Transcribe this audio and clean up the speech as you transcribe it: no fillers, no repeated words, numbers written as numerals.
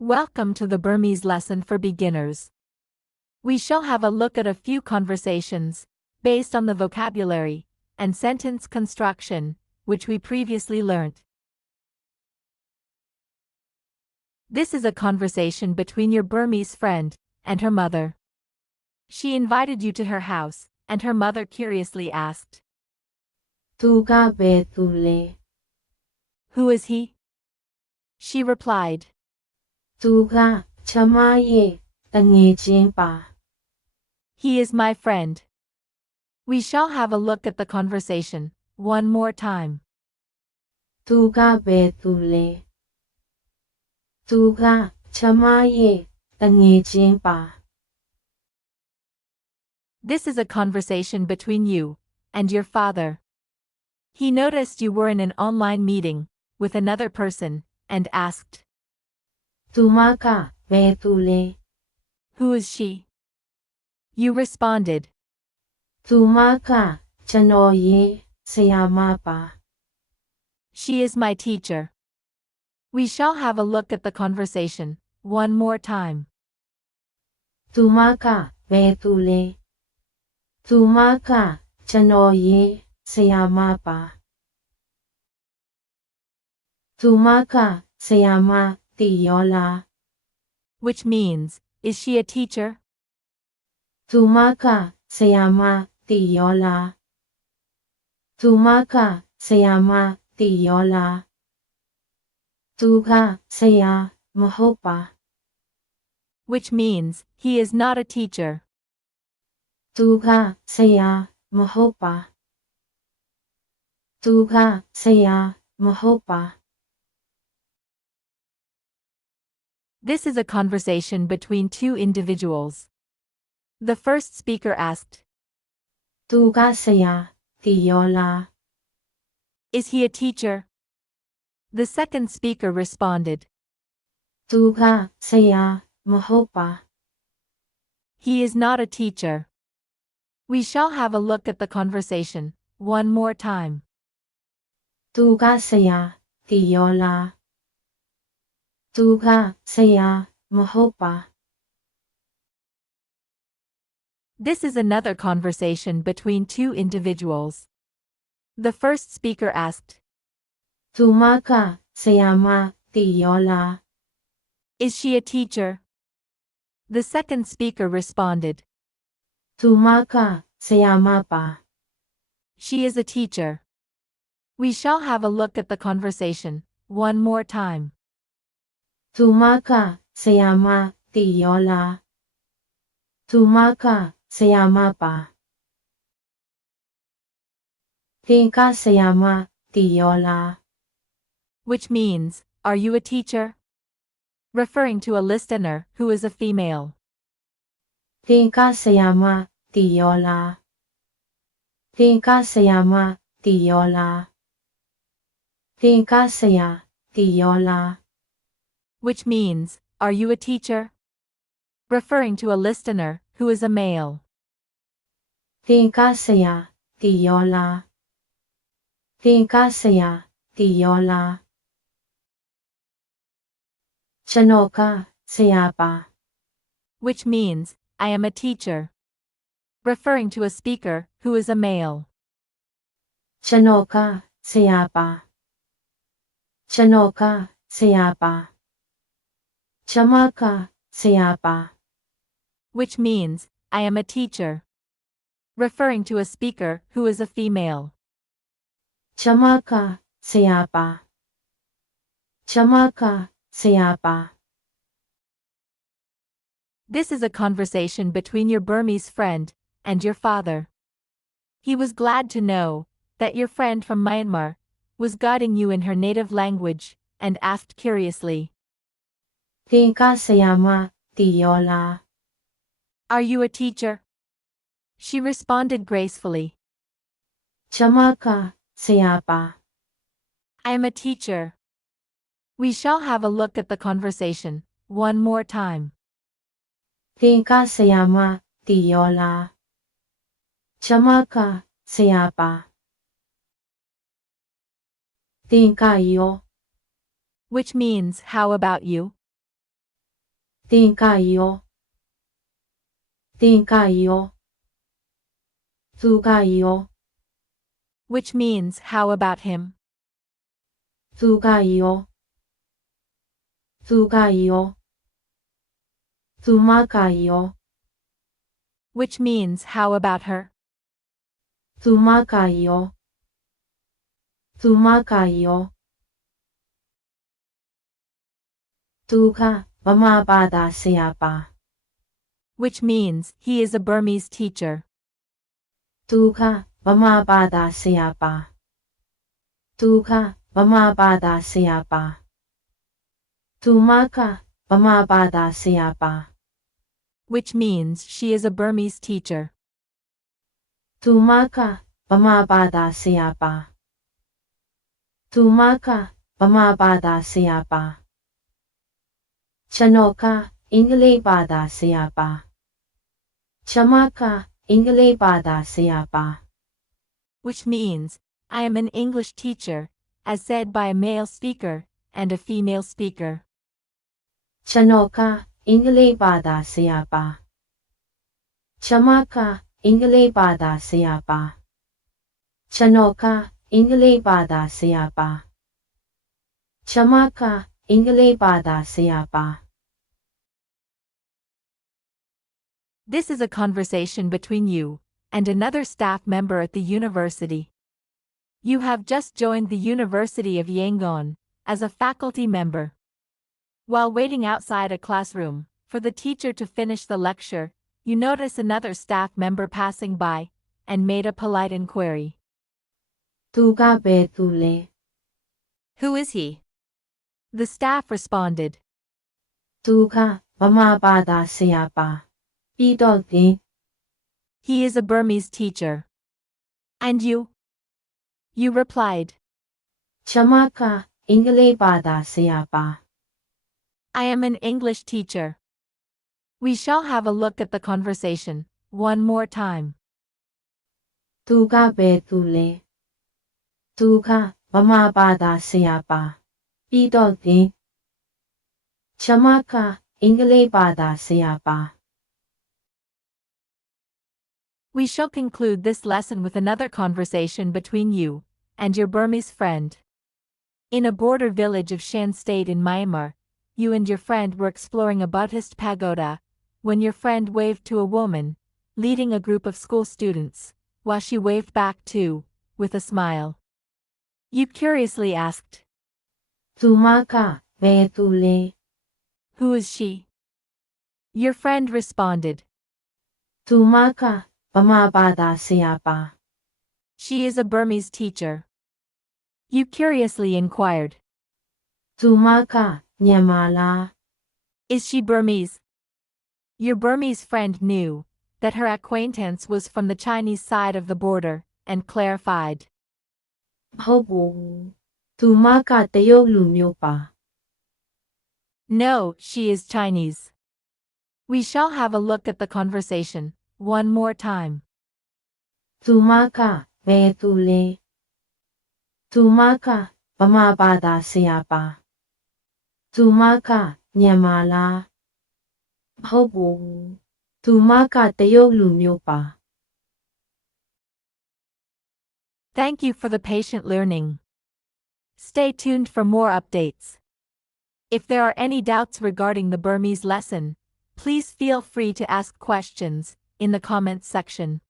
Welcome to the Burmese lesson for beginners. We shall have a look at a few conversations, based on the vocabulary and sentence construction, which we previously learnt. This is a conversation between your Burmese friend and her mother. She invited you to her house, and her mother curiously asked, "Tu ka be tu le?" "Who is he?" She replied, "Tu ka chama ye tangye chin pa." "He is my friend." We shall have a look at the conversation one more time. "Tu ka be tu le?" "Tu ka chama ye tangye chin pa." This is a conversation between you and your father. He noticed you were in an online meeting with another person and asked, "Tu ma ka be tu le?" "Who is she?" You responded, "Tu ma ka chano ye sayama pa." "She is my teacher." We shall have a look at the conversation one more time. "Tu ma ka be tu le?" "Tu ma ka chano ye sayama pa." "Tu ma ka sayama ti yo la?" Which means, is she a teacher? "Tu ma ka sayama ti yo la?" "Tu ma ka sayama ti yo la?" "Tu ka saya maho pa." Which means, he is not a teacher. "Tu ka saya maho pa." "Tu ka saya maho pa." This is a conversation between two individuals. The first speaker asked, "Tu ka saya ti yo la?" "Is he a teacher?" The second speaker responded, "Tu ka saya maho pa." "He is not a teacher." We shall have a look at the conversation one more time. "Tu ka saya ti yo la?" "Tu ka saya maho pa." This is another conversation between two individuals. The first speaker asked, "Tu ma ka sayama ti yo la?" "Is she a teacher?" The second speaker responded, "Tu ma ka sayama pa." "She is a teacher." We shall have a look at the conversation one more time. "Tu ma ka sayama ti yo la?" "Tu ma ka sayama pa." "Tin ka sayama ti yo la?" Which means, are you a teacher? Referring to a listener who is a female. "Tin ka sayama ti yo la?" "Tin ka sayama ti yo la?" "Tin ka saya ti yo la?" Which means, are you a teacher? Referring to a listener who is a male. "Tin ka saya ti yo la?" "Tin ka saya ti yo la?" "Chano ka saya pa." Which means, I am a teacher. Referring to a speaker who is a male. "Chano ka saya pa." "Chano ka saya pa." "Chama ka saya pa." Which means, I am a teacher. Referring to a speaker who is a female. "Chama ka saya pa." "Chama ka saya pa." This is a conversation between your Burmese friend and your father. He was glad to know that your friend from Myanmar was guiding you in her native language and asked curiously, "Tin ka sayama ti yo la?" "Are you a teacher?" She responded gracefully, "Chama ka saya pa." "I am a teacher." We shall have a look at the conversation one more time. "Tin ka sayama ti yo la?" "Chama ka saya pa." "Tin ka yo?" Which means, how about you? သင်ကရောသင်ကရောသူကရော which means how about him. သူကရောသူကရောသူမကရော which means how about her. သူမကရောသူမကရောသူကဗမာဘာသာဆရာပါ which means he is a Burmese teacher. သူကဗမာဘာသာဆရာပါသူကဗမာဘာသာဆရာပါသူမကဗမာဘာသာဆရာပါ which means she is a Burmese teacher. သူမကဗမာဘာသာဆရာပါသူမကဗမာဘာသာဆရာပါကျွန်တော်ကအင်္ဂလိပ်ဘာသာဆရာပါကျွန်မကအင်္ဂလိပ်ဘာသာဆရာပါ which means I am an English teacher, as said by a male speaker and a female speaker. ကျွန်တော်ကအင်္ဂလိပ်ဘာသာဆရာပါကျွန်မကအင်္ဂလိပ်ဘာသာဆရာပါကျွန်တော်ကအင်္ဂလိပ်ဘာသာဆရာပါကျွန်မကအင်္ဂလိပ်ဘာသာဆရာပါ This is a conversation between you and another staff member at the university. You have just joined the University of Yangon as a faculty member. While waiting outside a classroom for the teacher to finish the lecture, you notice another staff member passing by and made a polite inquiry. သူကဘယ်သူလဲ Who is he? The staff responded. သူကဗမာဘာသာဆရာပါပြီးတော့သင် He is a Burmese teacher. And you? You replied. ကျွန်မကအင်္ဂလိပ်ဘာသာဆရာပါ I am an English teacher. We shall have a look at the conversation one more time. သူကဘယ်သူလဲသူကဗမာဘာသာဆရာပါပြီးတော့သင်ကျွန်မကအင်္ဂလိပ်ဘာသာဆရာပါ We shall conclude this lesson with another conversation between you and your Burmese friend. In a border village of Shan State in Myanmar, you and your friend were exploring a Buddhist pagoda when your friend waved to a woman leading a group of school students, while she waved back too, with a smile. You curiously asked, သူမကဘယ်သူလဲ Who is she? Your friend responded, သူမကဗမာဘာသာဆရာပါ She is a Burmese teacher. You curiously inquired, သူမကမြန်မာလား Is she Burmese? Your Burmese friend knew that her acquaintance was from the Chinese side of the border and clarified, မဟုတ်ဘူးသူမကတရုတ်လူမျိုးပါ No, she is Chinese. We shall have a look at the conversation one more time. သူမကဘယ်သူလဲသူမကဗမာဘာသာဆရာပါသူမကမြန်မာလားမဟုတ်ဘူးသူမကတရုတ်လူမျိုးပါ Thank you for the patient learning. Stay tuned for more updates. If there are any doubts regarding the Burmese lesson, please feel free to ask questions in the comments section.